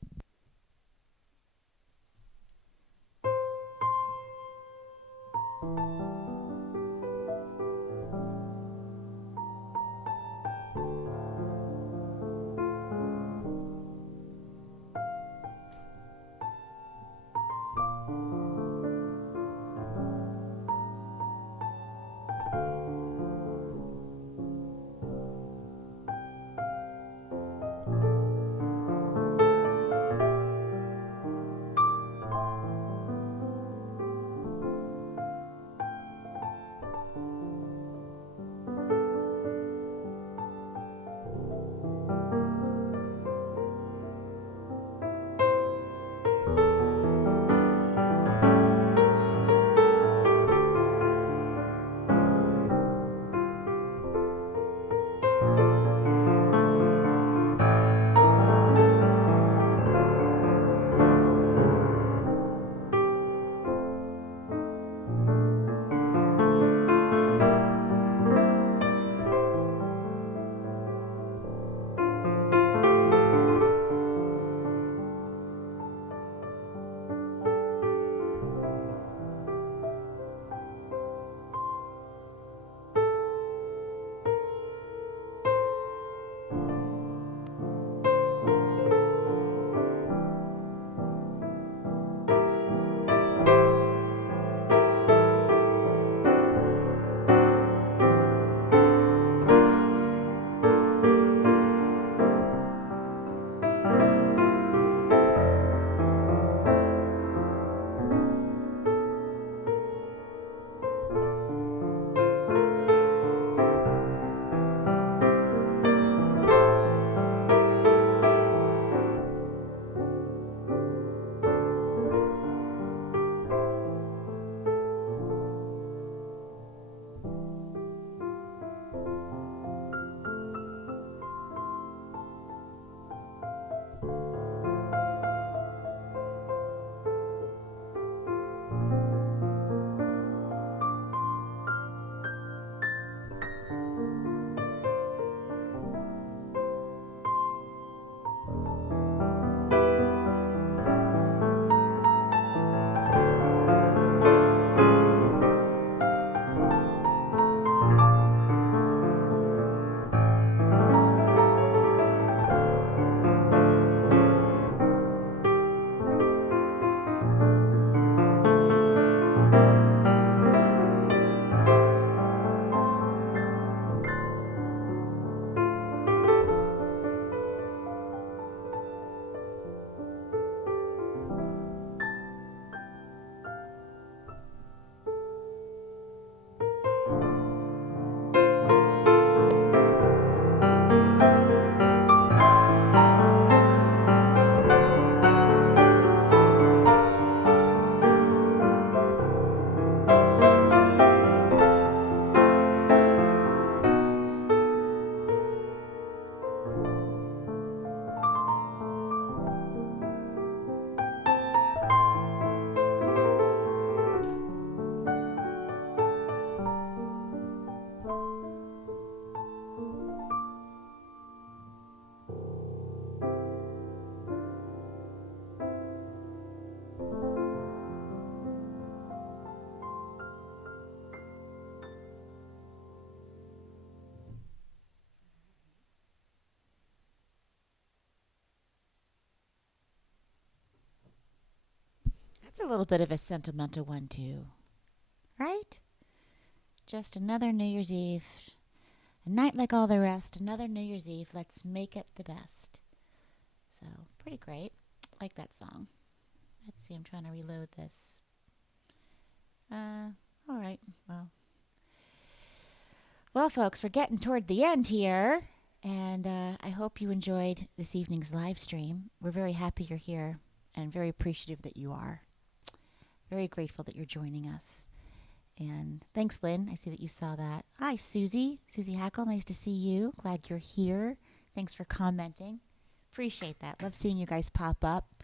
That's a little bit of a sentimental one, too. Right? Just another New Year's Eve. A night like all the rest. Another New Year's Eve. Let's make it the best. So, pretty great. Like that song. Let's see, I'm trying to reload this. All right. Well, folks, we're getting toward the end here. And I hope you enjoyed this evening's live stream. We're very happy you're here and very appreciative that you are. Very grateful that you're joining us. And thanks, Lynn. I see that you saw that. Hi, Susie. Susie Hackle, nice to see you. Glad you're here. Thanks for commenting. Appreciate that. Love seeing you guys pop up.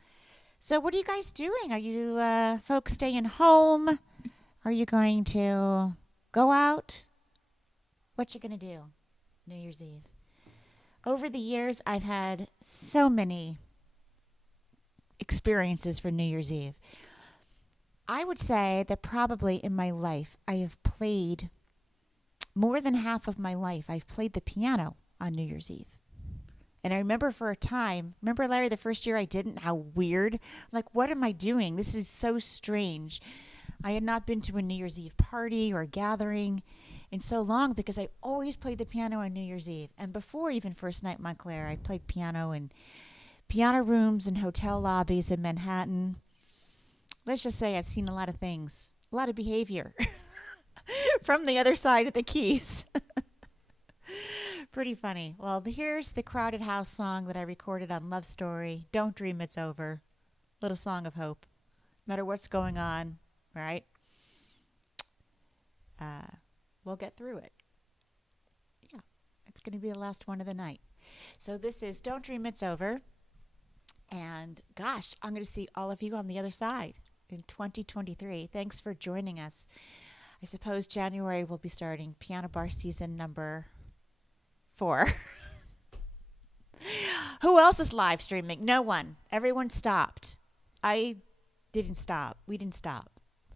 So what are you guys doing? Are you folks staying home? Are you going to go out? What you going to do New Year's Eve? Over the years, I've had so many experiences for New Year's Eve. I would say that probably in my life, I have played more than half of my life. I've played the piano on New Year's Eve. And I remember for a time, remember, Larry, the first year I didn't, how weird? I'm like, what am I doing? This is so strange. I had not been to a New Year's Eve party or gathering in so long because I always played the piano on New Year's Eve. And before even First Night Montclair, I played piano in piano rooms and hotel lobbies in Manhattan. Let's just say I've seen a lot of things, a lot of behavior from the other side of the keys. Pretty funny. Well, here's the Crowded House song that I recorded on Love Story. Don't Dream It's Over. Little song of hope. No matter what's going on, right? We'll get through it. Yeah, it's going to be the last one of the night. So this is Don't Dream It's Over. And gosh, I'm going to see all of you on the other side in 2023. Thanks for joining us. I suppose January will be starting Piano Bar season number 4. Who else is live streaming? No one. Everyone stopped. I didn't stop. We didn't stop.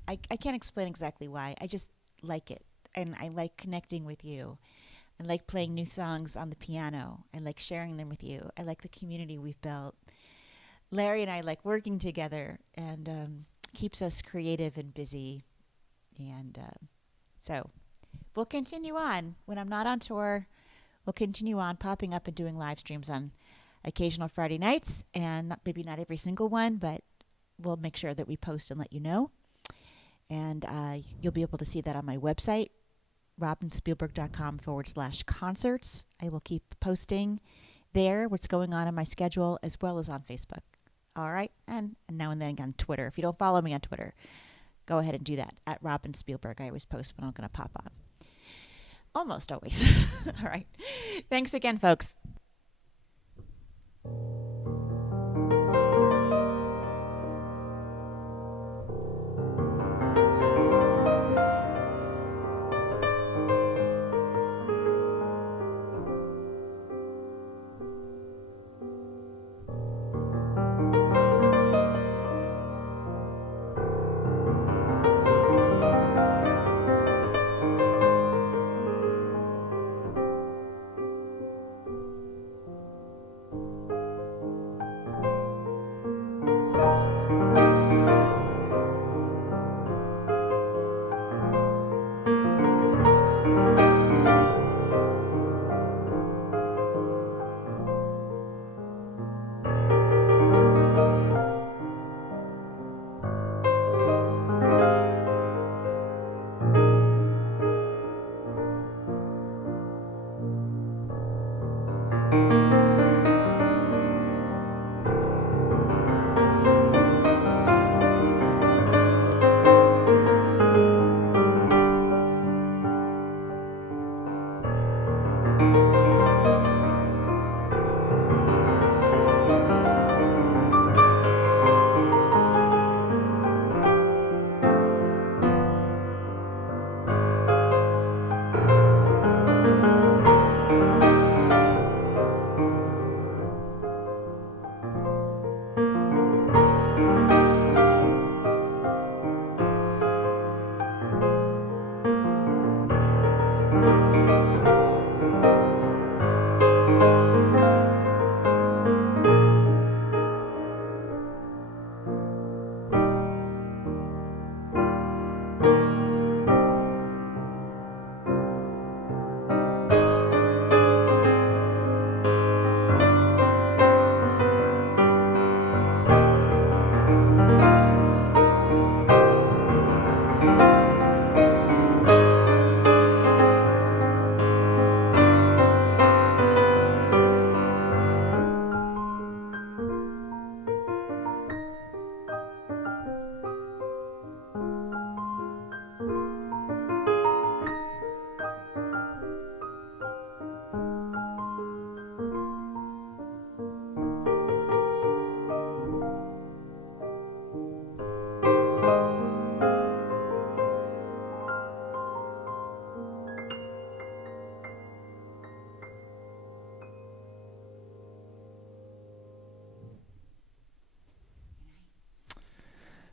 I can't explain exactly why. I just like it. And I like connecting with you. I like playing new songs on the piano. I like sharing them with you. I like the community we've built. Larry and I like working together, and keeps us creative and busy. And so we'll continue on. When I'm not on tour, we'll continue on popping up and doing live streams on occasional Friday nights, and maybe not every single one, but we'll make sure that we post and let you know. And you'll be able to see that on my website, robinspielberg.com/concerts. I will keep posting there what's going on in my schedule, as well as on Facebook. All right? And now and then on Twitter. If you don't follow me on Twitter, go ahead and do that, at Robin Spielberg. I always post when I'm going to pop on. Almost always. All right. Thanks again, folks.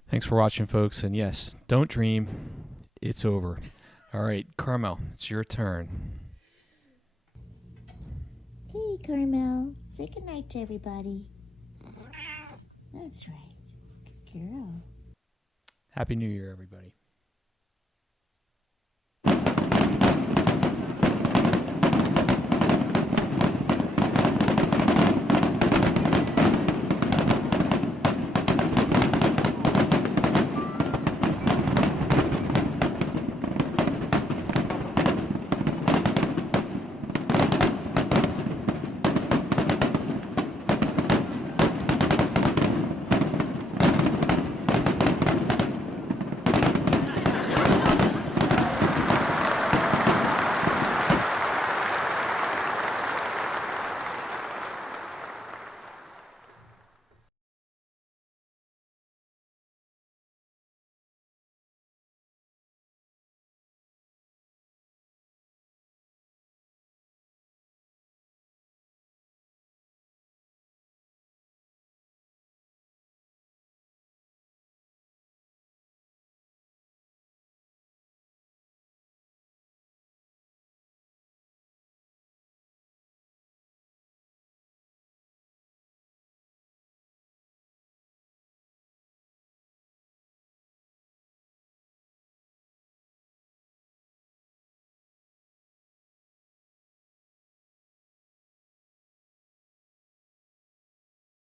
Thanks for watching, folks. And yes, don't dream. It's over. All right, Carmel, it's your turn. Hey, Carmel. Say goodnight to everybody. That's right. Good girl. Happy New Year, everybody.